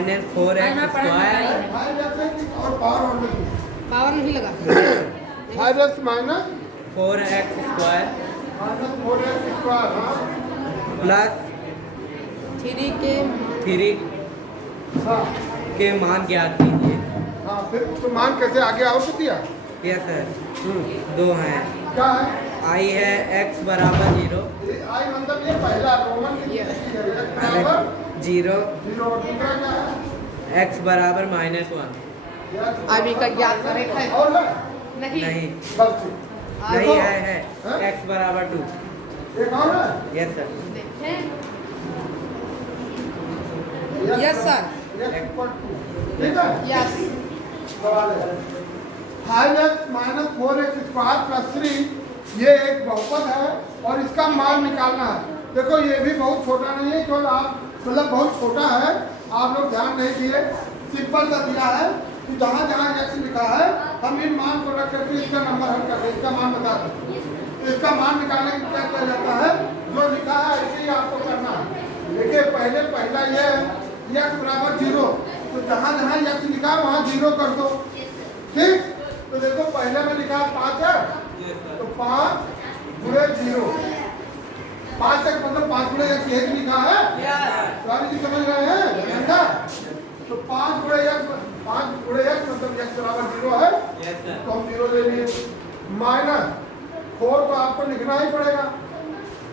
Minus 4x square और power power नहीं लगा 5x minus 4x square 4x square. हाँ प्लस 3 हाँ के मान ज्ञात कीजिए। हाँ, फिर तो मान कैसे आगे और तो दिया यस सर, दो हैं। क्या है आई है x बराबर 0, आई मतलब ये पहला रोमन की चीज़ है, x बराबर 0 0 और दूसरा क्या है x बराबर -1। अभी का ज्ञात करेक्ट है और है नहीं नहीं बस ठीक। नहीं है हैं? x बराबर 2। एक और है यस सर, यस सर ठीक है यस सवाल है 5x minus 4x square plus 3 ये एक बहुपद है और इसका मान निकालना है। देखो ये भी बहुत छोटा नहीं है, केवल आप मतलब बहुत छोटा है, आप लोग ध्यान नहीं दिए। सिंपल सा दिया है कि जहाँ जहाँ x लिखा है हम इन मान को रख करके इसका नंबर हल करते, इसका मान बता दें। इसका मान निकालने के क्या किया जाता है, जो लिखा है ऐसे ही आपको करना है। देखिए पहले पहला ये है x बराबर 0, तो जहाँ जहाँ x लिखा है वहाँ 0 कर दो। ठीक, तो देखो पहले में लिखा है 5 है, तो 5 गुणे 0, 5 तक मतलब 5 गुणे x एक लिखा है। सारी जी समझ रहे हैं धंधा? तो 5 गुणे x मतलब x बराबर 0 है, तो हम 0 ले लिए। माइनस 4 तो आपको लिखना ही पड़ेगा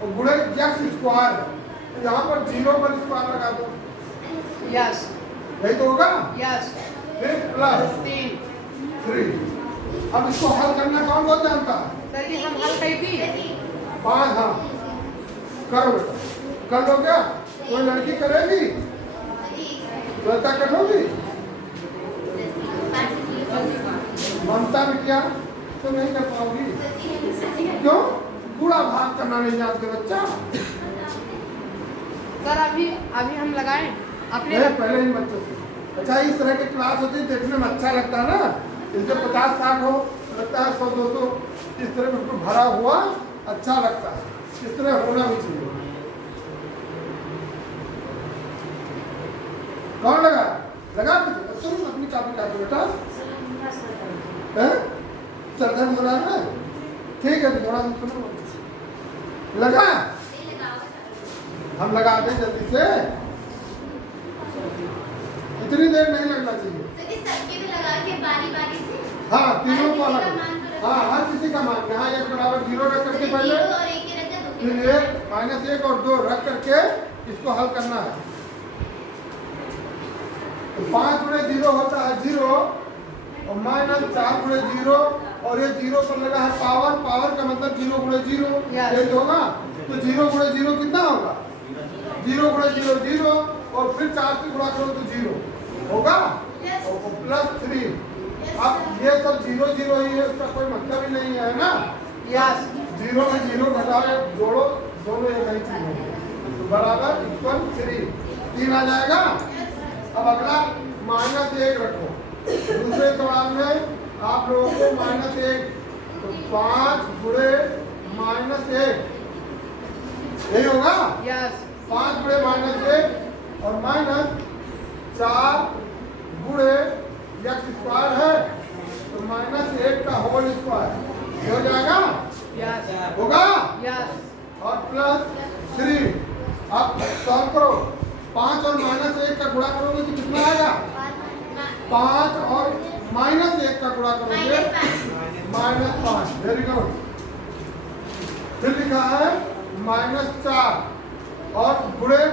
और गुणे x स्क्वायर, तो यहाँ पर 0 पर स्क्वायर लगा दो, यस यही तो होगा। यस फिर प्लस 3। अब इसको हल करना कौन बहुत जानता है? सर ये हम हल कर दी 5। हाँ करो बेटा, कर लो क्या? कोई लड़की करेगी लड़का कर लोगी? ममता में क्या तो नहीं कर पाओगी, क्यों? पूरा भाग करना नहीं जानते बच्चा। सर अभी अभी हम लगाए अपने नहीं, पहले इन बच्चों से। अच्छा इस तरह की क्लास होती है, देखने में अच्छा लगता है ना। इनके 50-60 हो, लगता है 100-200, इस तरह बिल्कुल भरा हुआ अच्छा लगता है। इस तरह होना भी चाहिए। कौन लगा तुम अपनी कापी काटो बेटा। सरदर्द हो रहा है, ठीक है, तो थोड़ा सुनो। लगा हम लगा दें जल्दी से, इतनी देर नहीं लगना चाहिए। हाँ तीनों को अलग, हाँ हर किसी का मान। यहाँ एक बराबर 0 रख करके पहले, फिर 1 -1 और 2 रख करके इसको हल करना है। तो 5 गुणे 0 होता है 0 और -4 गुणे 0 और ये 0 पर लगा है पावर, पावर का मतलब 0 गुणे 0 ये होगा। तो 0 गुणे 0 कितना होगा? 0 गुणे 0 0 और फिर 4 से गुणा करो तो 0 होगा और प्लस 3। अब ये सब 0 0 ही है, उसका कोई मतलब ही नहीं है ना। यस 0 में 0 घटाओ जोड़ो, दोनों एक ही चीज है, तो बराबर इक्वल 3 आ जाएगा। अब अगला -1 रखो। दूसरे सवाल में आप लोगों को -1, तो 5 गुणे -1 यही होगा। यस 5 गुणे -1 और -4 गुणे x स्क्वायर है, तो -1 का होल स्क्वायर हो जाएगा, यस होगा। यस और प्लस 3। अब सॉल्व करो, 5 और -1 का गुणा करोगे तो कितना आएगा? 5 और -1 का गुणा करोगे -5। Very good. फिर लिखा है -4 और गुणे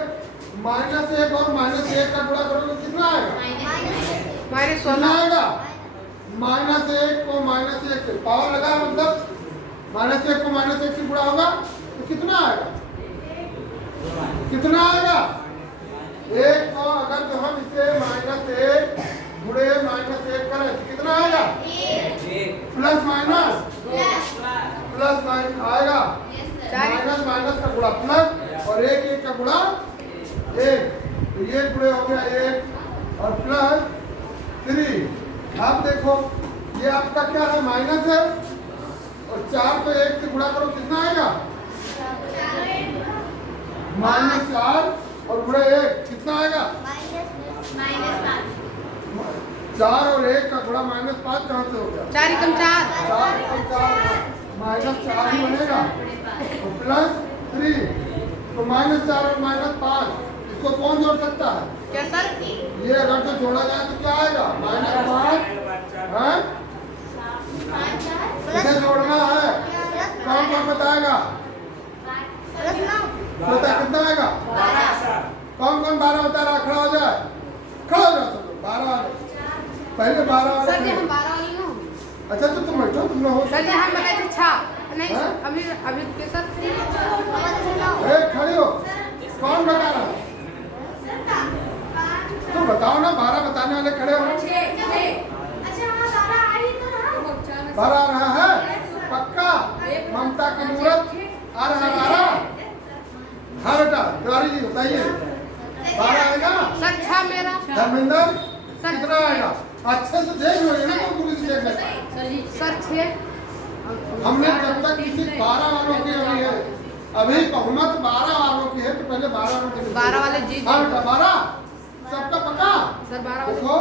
-1 और -1 का गुणा करोगे कितना आएगा? कितना आएगा? -1 को -1 से पावर लगा, मतलब -1 को -1 से गुणा होगा तो कितना आएगा? कितना आएगा? 1 को अगर जो हम इसे -1 गुणे -1 करें तो कितना आएगा? प्लस माइनस प्लस माइनस आएगा, माइनस माइनस का गुणा प्लस और 1 का गुणा 1, तो ये गुणे हो गया 1 और प्लस 3। अब देखो ये आपका क्या है, माइनस है और 4 को 1 से गुणा करो कितना आएगा? -4 और गुणे 1 कितना आएगा? 4 और 1 का थोड़ा -5 कहाँ से हो गया? 4 एकम 4 4 एकम 4 -4 ही बनेगा तो +3 तो -4 और -5 इसको कौन जोड़ सकता है? क्या सर? ये अगर तो जोड़ा जाए तो क्या आएगा? -5 हैं? इसे जोड़ना है कौन कौन बताएगा? बता कितना आएगा? कौन कौन 12 बता रहा? खड़ा हो जाए, खड़ा हो जाओ सब लोग। 12 वाले पहले 12 वाले सर जी खड़े। हम 12 वाले ना हो। अच्छा तो तुम बैठो, तुम लोग हो। सर जी हम बताए थे 6 नहीं हाँ? सर अभी के सर खड़े हो, कौन बता रहा है? तुम बताओ ना, 12 बताने वाले खड़े हो। 12 आ रहा है पक्का? ममता की मूर्त आ रहा है 12? हाँ बेटा तिवारी जी बताइए 12 आएगा? सर 6 मेरा धर्मेंद्र कितना आएगा? अच्छे से देख लो ना, तो पूरी से देख लेना। सर 6 हमने जब तक किसी 12 वालों की अभी है, अभी बहुमत 12 वालों की है तो पहले 12 वालों की 12 वाले जीत हाँ बेटा 12 सबका पक्का? सर 12 वाले देखो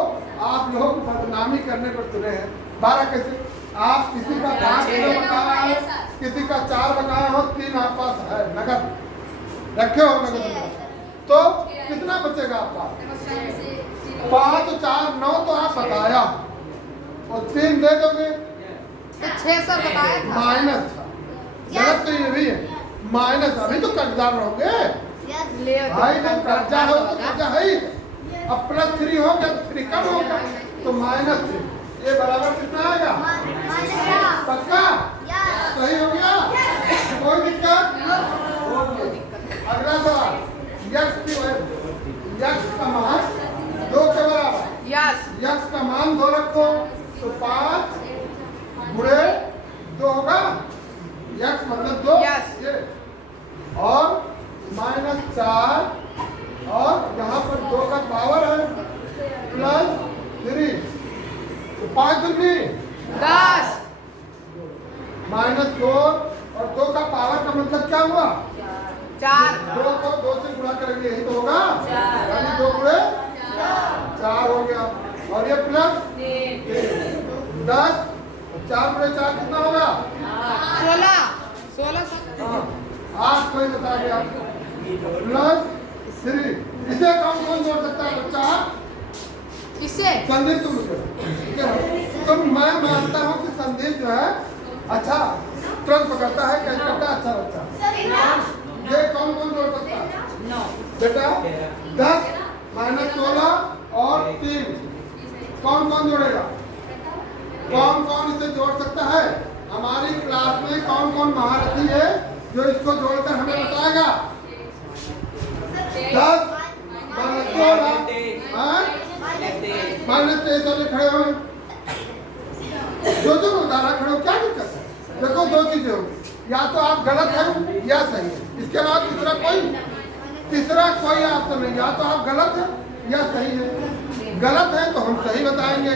आप लोग बदनामी करने पर तुले हैं। 12 कैसे? आप किसी का 5 किलो बकाया है, किसी का 4 बकाया हो, 3 आप पास है नगद रखे हो नगद, तो कितना बचेगा आपका? 5 4 9 तो आप बताया और 3 दे दोगे तो 6 सर बताया था माइनस था। गलत तो ये भी है माइनस, अभी तो कर्जदार रहोगे ले भाई। जब कर्जा हो तो कर्जा है ही, अब +3 हो गया तो 3 कम होगा तो -3 ये बराबर कितना आएगा? पक्का? सही हो गया? कोई दिक्कत? अगला सवाल यक्स का मान 2 के बराबर। यस यक्स का मान 2 रखो तो 5 गुणे 2 होगा। यक्स मतलब 2 Yes. ये और -4 और यहाँ पर 2 का पावर है +3 तो 5 दूनी 10 -4 और 2 का पावर का मतलब क्या हुआ? 4 2 को 2 से गुणा करेंगे यही तो होगा, यानी 2 गुणे 4 हो गया और ये +10 4 गुणे 4 कितना होगा? 16 सर हाँ, आज कोई बता दिया +3 इसे कौन कौन जोड़ सकता है बच्चा? इसे संदीप तुम लोग। तो मैं मानता हूँ कि संदीप जो है अच्छा तुरंत पकड़ता है, कैच करता है, अच्छा बच्चा। ये कौन कौन जोड़ सकता है? बेटा 10 -16 और 3 कौन कौन जोड़ेगा? कौन कौन इसे जोड़ सकता है? हमारी क्लास में कौन कौन महारथी है जो इसको जोड़कर हमें बताएगा? 10 -16 -23 वाले खड़े हो, जो बता रहा खड़े हो, क्या दिक्कत है? देखो 2 चीजें होंगी, या तो आप गलत हैं या सही है, इसके अलावा तीसरा कोई ऑप्शन नहीं। या तो आप गलत हैं या सही है। गलत है तो हम सही बताएंगे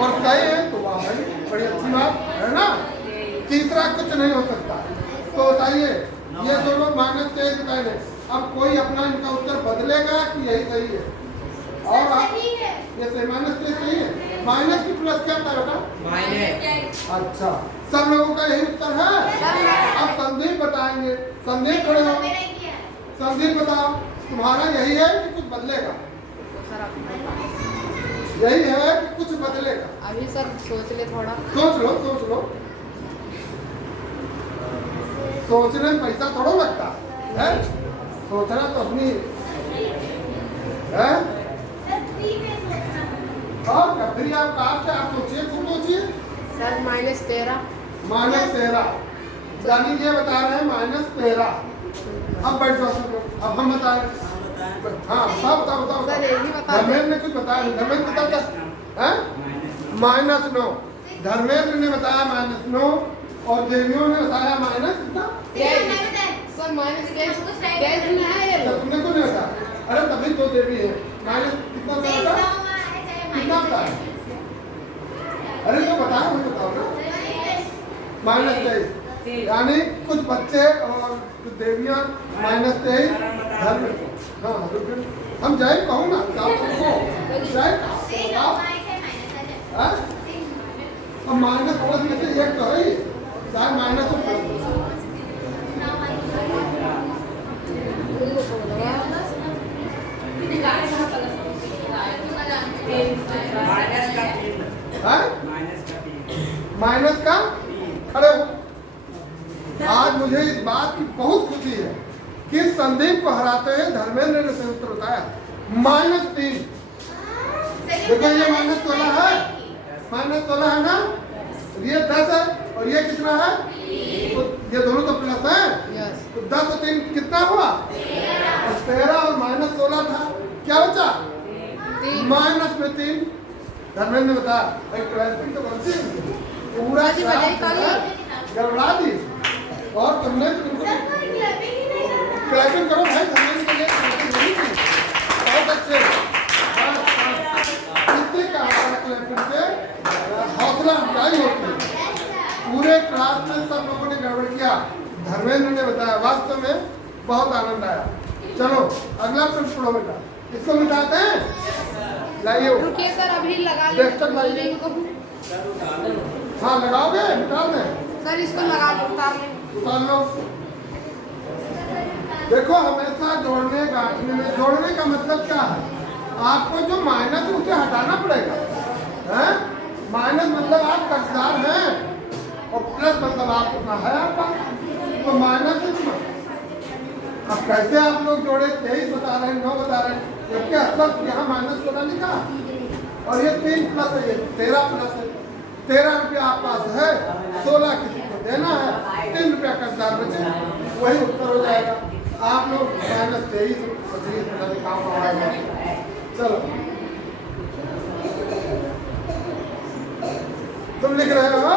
और सही है तो वाह भाई बड़ी अच्छी बात है ना, तीसरा कुछ नहीं हो सकता। तो बताइए ये दोनों -23 पहले, अब कोई अपना इनका उत्तर बदलेगा कि यही सही है? और आप ये सही -23 सही है, माइनस की प्लस क्या था बेटा? माइनस। अच्छा सब लोगों का यही उत्तर है। अब संदीप बताएंगे, संदीप खड़े हो, संदीप बताओ तुम्हारा यही है कि कुछ बदलेगा? यही है कि कुछ बदलेगा? अभी सर सोच ले थोड़ा। सोच लो सोच लो, सोचने में पैसा थोड़ा लगता है, सोचना तो अपनी है। और क्या फिर आप सोचिए, खूब सोचिए। सर -13 -13 यानी ये बता रहे हैं -13। अब बैठ जाओ सब लोग, अब हम बताएं। हाँ सब बताओ सर यही बता धर्मेंद्र ने कुछ बताया नहीं, धर्मेंद्र बता है -9 धर्मेंद्र ने बताया -9 और देवियों ने बताया माइनस कितना? सर -10 में है ये लोग। तुमने को नहीं बताया? अरे तभी तो देवी है। माइनस कितना बताया? कितना बताया? अरे तो बताओ, मुझे बताओ ना। -23 यानी कुछ बच्चे और कुछ देवियां -23 धर्म। हाँ हम जय कहूँ ना क्या तुमको जय कहो हाँ? अब माइनस प्लस में से एक तो है ही चाहे माइनस और प्लस माइनस का खड़े हो। आज मुझे इस बात की बहुत खुशी है कि संदीप को हराते हुए धर्मेंद्र ने संयुक्त बताया -3। देखो ये -16 है, -16 है ना, ये 10 है और ये कितना है, तो ये दोनों तो प्लस है, तो 10 और 3 कितना हुआ 13 और -16 था, क्या बचा माइनस में 3। धर्मेंद्र ने बताया तो पूरा गड़बड़ा दी और तुमने क्लैपिंग करो भाई धर्मेंद्र के लिए बहुत अच्छे क्लैपिंग से हौसला अफजाई होती है। पूरे क्लास में सब लोगों ने गड़बड़ किया, धर्मेंद्र ने बताया, वास्तव में बहुत आनंद आया। चलो अगला प्रश्न पढ़ो बेटा, इसको मिटाते हैं, लाइए रुकिए सर अभी लगा डेस्कटॉप लाइए। हाँ लगाओगे निकाल दें सर, इसको लगा लो, उतार लो। देखो हमेशा जोड़ने गांठने में जोड़ने का मतलब क्या है, आपको जो माइनस है उसे हटाना पड़ेगा हैं? माइनस मतलब आप कर्जदार हैं और प्लस मतलब आप उतना है आपका, तो माइनस अब कैसे आप लोग जोड़े 23 बता रहे हैं 9 बता रहे हैं, जबकि असल यहाँ -16 लिखा और ये 3 प्लस है, ये 13 प्लस है। 13 रुपया आप पास है, 16 किसी को देना है, 3 रुपया कर्जदार बचे, वही उत्तर हो जाएगा। आप लोग -23 25 लिखा हुआ है। चलो तुम लिख रहे हो,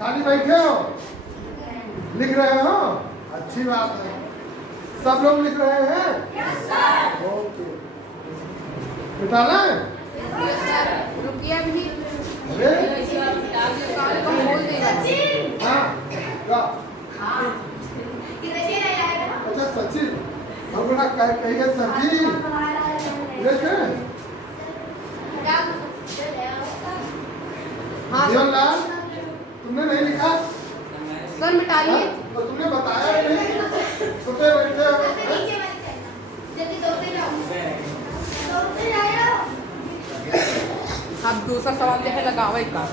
खाली बैठे हो, लिख रहे हो, अच्छी बात है। सब लोग लिख रहे हैं, ओके निकाला है। रुकिए अभी बोल देगा। हाँ अच्छा सचिन हमको ना कहिए सचिन देखे जीवनलाल तुमने नहीं लिखा सर, मिटा लिए। तो तुमने बताया नहीं, सुबह बैठे हो। अब दूसरा सवाल देखे लगाओ एक का,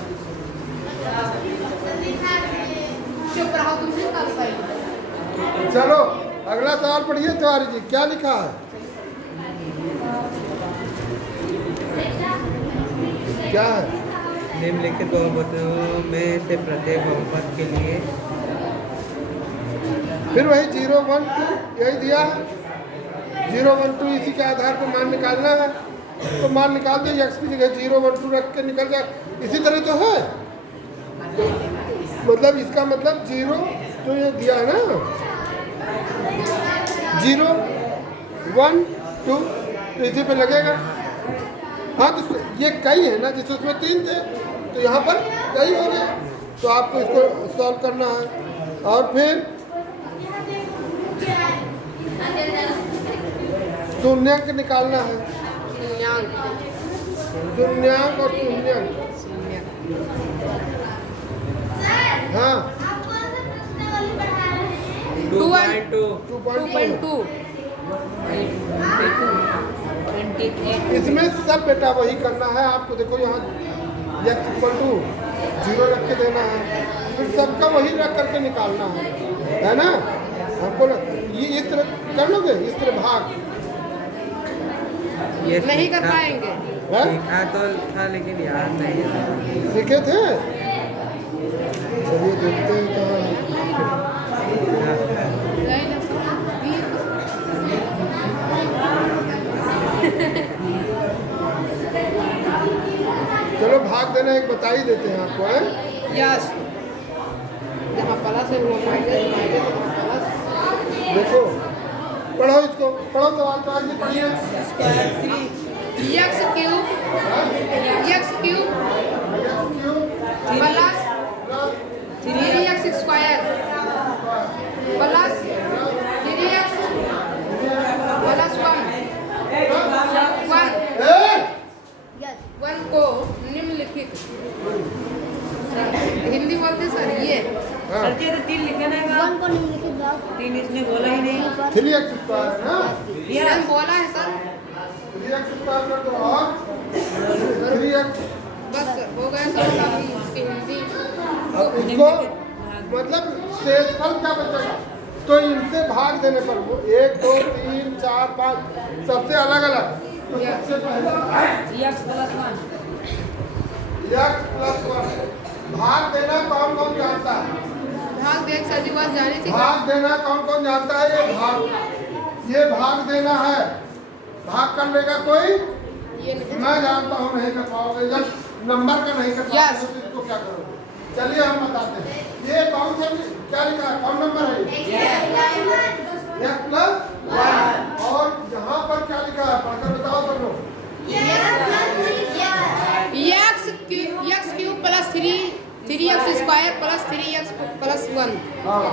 चुप रहो तुमने कर पाई। चलो अगला सवाल पढ़िए तिवारी जी, क्या लिखा है, क्या है? निम्नलिखित बहुपदों में से प्रत्येक बहुपद के लिए फिर वही 0 1 2 यही दिया है, 0 1 2 इसी के आधार पर मान निकालना है, तो मान निकाल दे, x की जगह 0 1 2 रख के निकल जाए, इसी तरह तो है। मतलब इसका मतलब 0 जो ये दिया है ना 0 1 2 तो इसी पे लगेगा। हाँ तो ये कई है ना, जिस उसमें 3 थे तो यहाँ पर कई हो गए, तो आपको इसको सॉल्व करना है और फिर शून्यांक निकालना है, शून्यांक और शून्यांक। हाँ 2.2 इसमें सब बेटा वही करना है आपको। देखो यहाँ x = 0 रख के देना है, फिर सबका वही रख करके निकालना है ना। हमको ये इस तरह कर लोगे, इस तरह भाग ये नहीं कर पाएंगे। सीखा तो था लेकिन याद नहीं है। सीखे थे, चलिए देखते हैं कहाँ चलो भाग देना एक बता ही देते हैं आपको है। यस, जहाँ प्लस है वो माइनस, माइनस प्लस। देखो पढ़ो इसको, पढ़ो सवाल तो आगे पढ़िए। x cube plus 3x square plus 3x plus 1 one को निम्नलिखित हिंदी बोलते सर ये हाँ। सर जी, तो 3 लिखा ना है वन को निम्नलिखित भाग 3 इसने बोला ही नहीं। 3x स्क्वायर है ना, मैंने बोला है सर 3x स्क्वायर कर दो और 3x। बस सर हो गया सर अभी इसकी हिंदी अब इसको मतलब शेषफल क्या बचेगा, तो इनसे भाग देने पर वो 1 2 3 4 5 सबसे अलग अलग, तो सबसे पहले x + 1 x + 1 भाग देना कौन कौन जानता है, भाग देख सर जी बात जानी थी भाग देना कौन कौन जानता है, ये भाग देना है, भाग कर लेगा कोई, ये नहीं मैं जानता हूँ नहीं कर पाओगे, जब नंबर का नहीं कर पाओगे तो इसको क्या करोगे। चलिए हम बताते हैं, ये कौन सा क्या लिखा है, कौन नंबर है x + 1 और यहाँ पर क्या लिखा है पढ़कर बताओ सब लोग। X cube plus 3x square plus 3x plus 1 हाँ,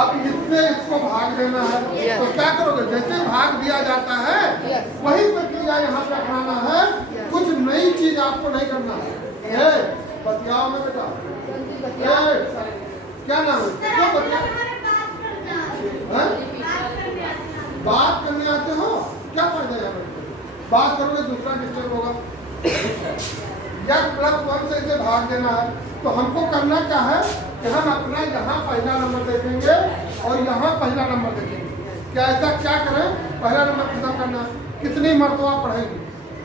अब इससे इसको भाग देना है, तो क्या करोगे, जैसे भाग दिया जाता है वही प्रक्रिया यहाँ पे अपनाना है, कुछ नई चीज आपको नहीं करना है। बतियाओ में बेटा, क्या नाम है, क्यों बतियाओ, बात करने आते हो, क्या फायदा है, बात करोगे दूसरा डिस्टर्ब होगा। x + 1 से इसे भाग देना है, तो हमको करना क्या है कि हम अपना यहाँ पहला नंबर देखेंगे और यहाँ पहला नंबर देखेंगे। क्या ऐसा क्या करें, पहला नंबर खत्म करना, कितनी मरतबा पढ़ेंगे,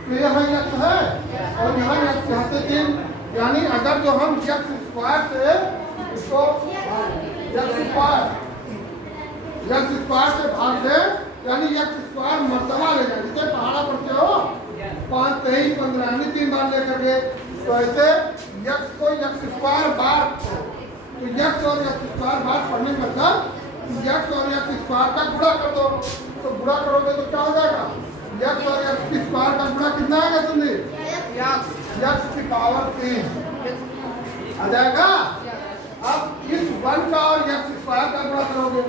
तो यहाँ x है और यहाँ x यहाँ से 3, यानी अगर जो हम x स्क्वायर से इसको x स्क्वायर से भाग दें, यानी x स्क्वायर मरतबा ले जाए, जिसे पहाड़ा पढ़ते हो 5 3 15 यानी 3 बार लेकर के, तो ऐसे x को x स्क्वायर बार, तो x और x स्क्वायर बार पढ़ने का मतलब x और x स्क्वायर का गुणा कर दो, तो गुणा करोगे तो क्या हो जाएगा, x और x स्क्वायर का गुणा कितना आएगा सुनिए, x की पावर 3 आ जाएगा। अब इस 1 का और x स्क्वायर का गुणा करोगे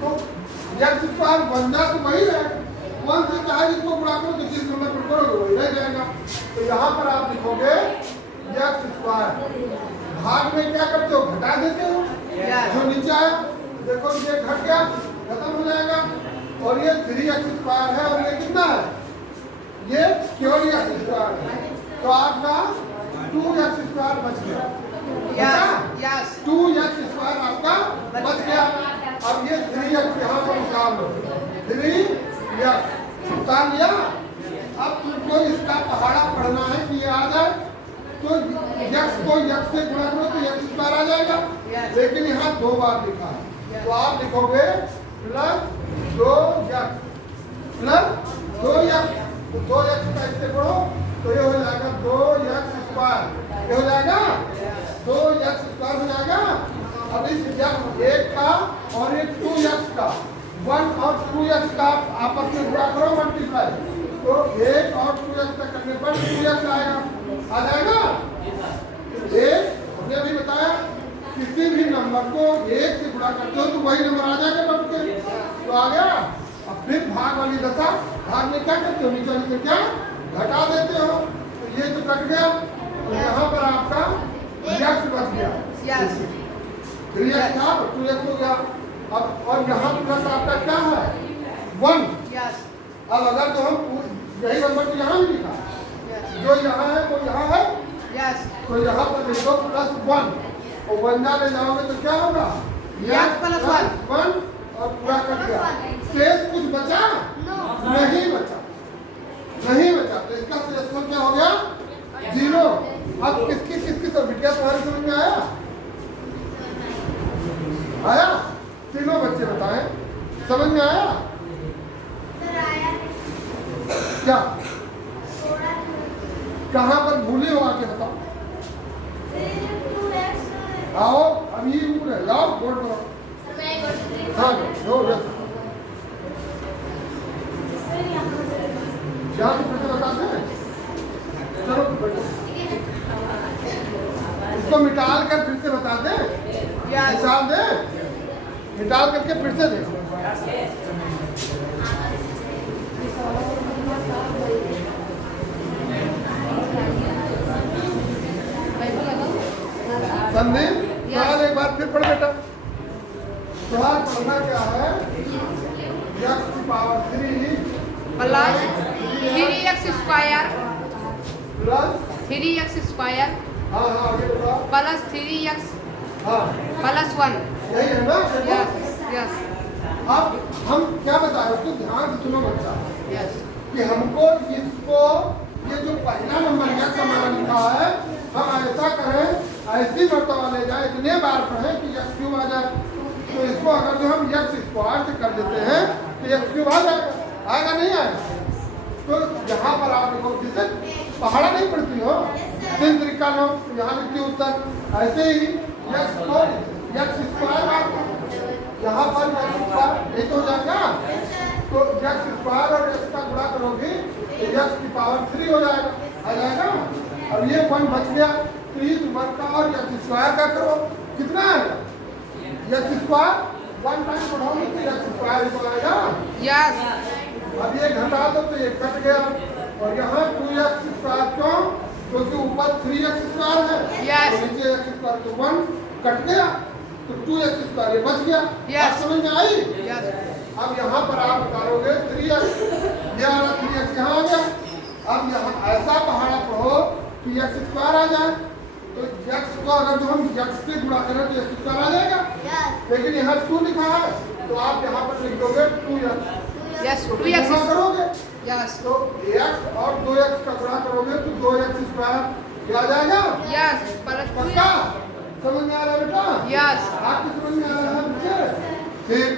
तो x स्क्वायर बन जा तो वही है, 1 से चाहे इसको गुणा करो तो जिस नंबर पर करोगे वही रह जाएगा। तो यहाँ पर आप लिखोगे x स्क्वायर, भाग में क्या करते हो, घटा देते हो, जो नीचे आया देखो ये घट गया, खत्म हो जाएगा, और ये 3x स्क्वायर है और ये कितना है, ये केवल x स्क्वायर है, तो आपका 2x स्क्वायर बच गया, 2x स्क्वायर आपका बच गया। अब ये 3x यहाँ पर निकाल लो, 3x निकाल लिया। अब तुमको इसका पहाड़ा पढ़ना है कि ये आ जाए, तो x को x से गुणा करो तो x स्क्वायर आ जाएगा, लेकिन यहाँ 2 बार लिखा है, तो आप लिखोगे +2x तो 2x का इससे पढ़ो तो ये हो जाएगा 2x स्क्वायर, ये हो जाएगा 2x स्क्वायर हो जाएगा। अब इस एक का और एक 2x का 1 और 2x का आपस में गुणा करो, मल्टीप्लाई, तो 1 और 2x का करने पर 2x आएगा, आ जाएगा। एक हमने अभी बताया किसी भी नंबर को 1 से गुणा करते हो तो वही नंबर आ जाएगा लौट के, तो आ गया। अब फिर भाग वाली दशा, भाग में क्या करते हो, नीचे वाली से क्या घटा देते हो, तो ये तो कट गया, तो यहाँ पर आपका x बच गया, 3x था 2x हो गया। अब और यहाँ प्लस आपका क्या है 1। अब अगर तो हम यही नंबर तो यहाँ भी लिखा, जो यहाँ है वो यहाँ है, तो यहाँ पर लिखो +1 और 1 ले जाओगे तो क्या होगा, x + 1 और पूरा कट गया, शेष कुछ बचा नहीं बचा, तो इसका शेषफल क्या हो गया 0। अब किसकी तो बिटिया तुम्हारी समझ में आया, तीनों बच्चे बताएं, समझ में आया क्या, कहाँ पर भूले हो आके बताओ, आओ अब ये रूल है, जाओ बोर्ड करो, हाँ नो यहाँ पे प्रश्न बताते हैं, चलो इसको मिटाल कर फिर से बता दे, हिसाब दे, निकाल करके फिर से देखो। समझे? सवाल एक बार फिर पढ़ बेटा। सवाल पढ़ना क्या है? x की power 3 plus 3x square plus 3x square हाँ आगे बताओ। प्लस 3x हाँ प्लस 1। यही है ना? यस यस अब हम क्या बताएं उसको ध्यान से सुनो बच्चा यस कि हमको इसको ये जो पहला नंबर x हमारा लिखा है हम ऐसा करें ऐसी मर्तबा ले जाए इतने बार पढ़ें कि x क्यूब आ जाए। तो इसको अगर जो हम x स्क्वायर से कर देते हैं तो x क्यूब आ जाएगा। आएगा नहीं आएगा? तो यहाँ पर आप देखो जिसे पहाड़ा नहीं पड़ती हो 3 तरीका लो यहाँ लिखती उत्तर ऐसे ही x स्क्वायर यहाँ पर x स्क्वायर एक हो जाएगा। तो x स्क्वायर और x का गुणा करोगे तो x की पावर 3 हो जाएगा आ जाएगा। अब ये 1 बच गया तो इस 1 का और x स्क्वायर का करो कितना आएगा? x स्क्वायर 1 टाइम बढ़ाओगे तो x स्क्वायर को आएगा। यस अब ये घटा दो तो ये कट गया और यहाँ 2x स्क्वायर क्यों? क्योंकि ऊपर 3x स्क्वायर है Yes. तो नीचे x स्क्वायर तो 1 कट गया तो 2x स्क्वायर ये बच गया। Yes. अब समझ में आई? यस अब यहाँ पर आप निकालोगे 3x ये वाला 3x यहाँ आ गया। अब यहाँ ऐसा पहाड़ा पढ़ो कि x स्क्वायर आ जाए तो x को अगर जो हम x से गुणा करें तो x स्क्वायर आ जाएगा। लेकिन यहाँ 2 लिखा है तो आप यहाँ पर लिख दोगे 2x यस तो 2x गुणा करोगे यस तो x और 2x का गुणा करोगे तो 2x स्क्वायर क्या आ जाएगा? यस प्लस पक्का? समझ में आ रहा है बेटा? यस आपको समझ में आ रहा है बच्चे? ठीक।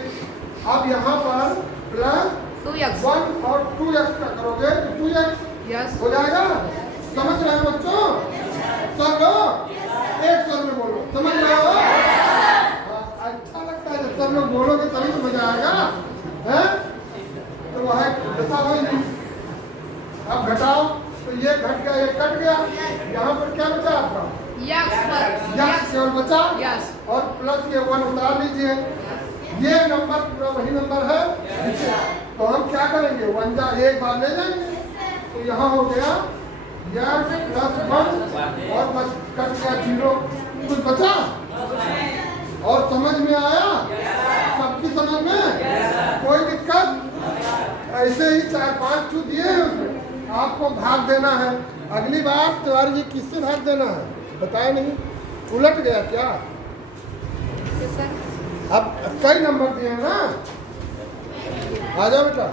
अब यहाँ पर प्लस 2x 1 और 2x का करोगे तो 2x यस हो जाएगा। समझ रहे हैं बच्चों? सब लोग एक स्वर में बोलो समझ रहे हो? हाँ, अच्छा लगता है जब सब लोग बोलोगे तभी तो मजा आएगा हैं? तो वह दशा हुई नहीं। अब घटाओ तो ये घट गया ये कट गया यहाँ पर क्या बचा आपका? यस केवल बचा यस और प्लस ये 1 उतार लीजिए। ये नंबर पूरा वही नंबर है तो हम क्या करेंगे 1 जा एक बार ले जाएंगे तो यहाँ हो गया यस प्लस 1 और बच कट गया 0 कुछ बचा और समझ में आया? सबकी समझ में कोई दिक्कत? ऐसे ही 4-5 चू दिए हैं उसमें आपको भाग देना है। अगली बार तिवारी जी किससे भाग देना है बताया नहीं? उलट गया क्या? अब कई नंबर दिए हैं ना? आ जाओ बेटा।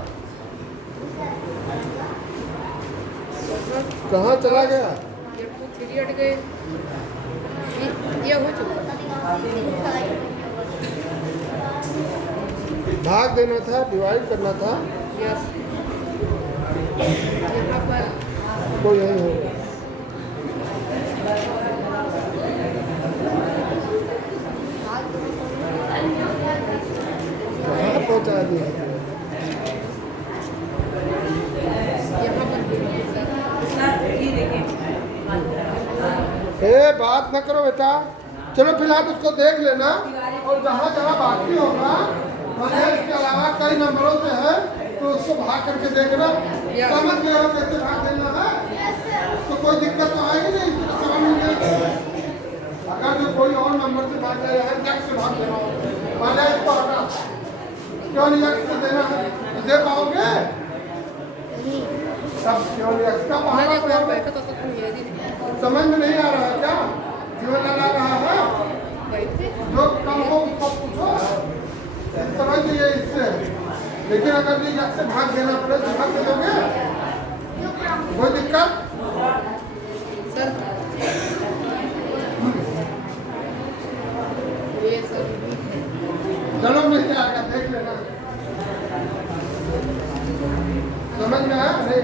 कहाँ चला गया? ये 2 3 हट गए ये हो चुका भाग देना था डिवाइड करना था यस यहाँ पर तो यही होगा। कहाँ पहुँचा दिया? यहाँ पर ये देखें ए बात न करो बेटा। चलो फिलहाल उसको देख लेना और जहाँ जहाँ बाकी होगा मैंने इसके अलावा कई नंबरों से है तो उसको भाग करके देखना। समझ गए हो कैसे भाग देना है? तो कोई दिक्कत तो आएगी नहीं समझ में नहीं। अगर जो कोई और नंबर से भाग जाए है जग से भाग देना हो मान जाए इसको हटा क्यों नहीं जग से देना है तो दे पाओगे? सब क्यों नहीं एक्स्ट्रा पहाड़ा पड़ोगे? समझ में नहीं आ रहा है क्या? जीवन लगा रहा है जो कम हो उसको पूछो समझ लीजिए इससे। लेकिन अगर ये जग से भाग देना पड़े तो भाग दे दोगे? कोई दिक्कत? सर ये सर चलो मिल जाएगा देख लेना। समझ में आया नहीं?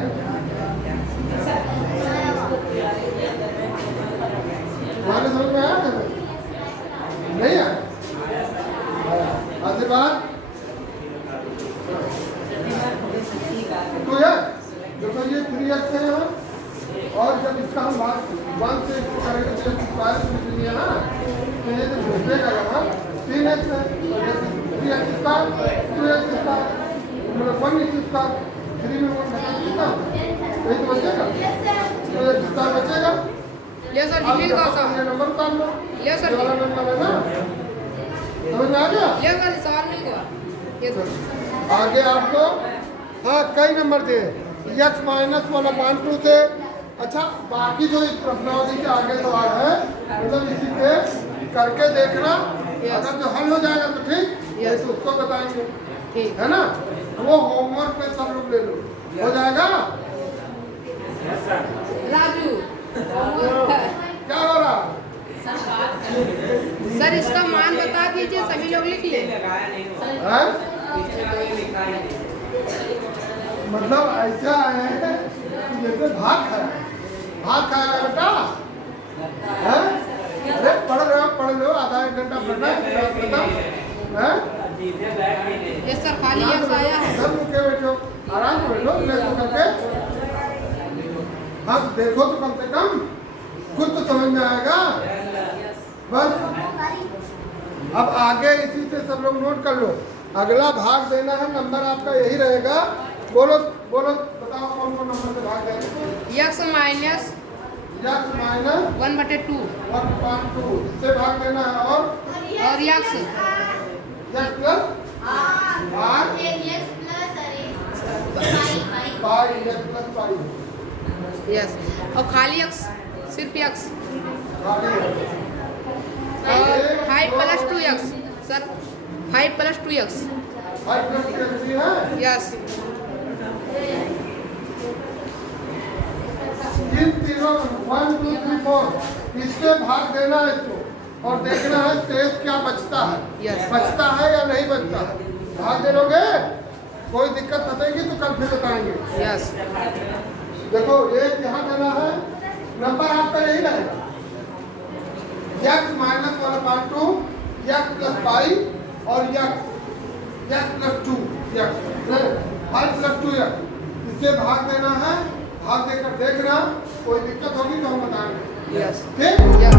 तुम्हारे समझ में आया नहीं आया? आशीर्वाद तो यार देखो ये 3x है यहाँ और जब इसका हम बात 1 से करेंगे तो स्क्वायर में लिया ना तो ये जो घटेगा यहाँ 3x है और जैसे 3x स्क्वायर 2x स्क्वायर मतलब 1x स्क्वायर 3 में 1 घटा कितना वही तो बचेगा तो ये स्क्वायर बचेगा ले सर आप रिपीट देखो, का ये नंबर उतार लो। ले सर ये वाला नंबर है ना, समझ में आ गया? ले सर सवाल नहीं हुआ ये तो आगे आपको हाँ कई नंबर दिए x माइनस 1/2 से। अच्छा बाकी जो इस प्रश्नावली के आगे सवाल है मतलब इसी के करके देखना, अगर जो हल हो जाएगा तो ठीक, Yes. तो उसको बताएंगे, ठीक है ना? वो होमवर्क पे सब लोग ले लो, हो जाएगा? राजू क्या हो रहा? सर इसका मान बता दीजिए, सभी लोग लिख ले। है? मतलब ऐसा है कि जैसे भात खाएगा बेटा, है? अरे पढ़ लो आधा एक घंटा पढ़ना है? ये सर खाली यक्स आया है। सब रुके बैठो, आराम से बैठो, लेट करके हाँ देखो तो कम से कम खुद तो समझ में आएगा। बस अब आगे इसी से सब लोग नोट कर लो, अगला भाग देना है, नंबर आपका यही रहेगा। बोलो बोलो बताओ कौन कौन नंबर से भाग देंगे? यक्स माइनस x माइनस 1/2 1/2 इससे भाग देना है, और यक्स x प्लस r पाई x प्लस पाई यस और खाली यक्स सिर्फ यक्स खाली और 5+2x sir 5+2x 5 plus x है। यस इन तीनों 1 2 3 4 इससे भाग देना है इसको, और देखना है शेष क्या बचता है, Yes. बचता है या नहीं बचता है। भाग दे लोगे, कोई दिक्कत बतेगी तो कल फिर बताएंगे। यस देखो एक यहाँ देना है, नंबर आपका यही रहेगा x minus 1/2 x plus pi और x प्लस 2 x 5+2x इससे भाग देना है। भाग देकर देखना, कोई दिक्कत होगी तो हम बताएंगे, यस ठीक? यस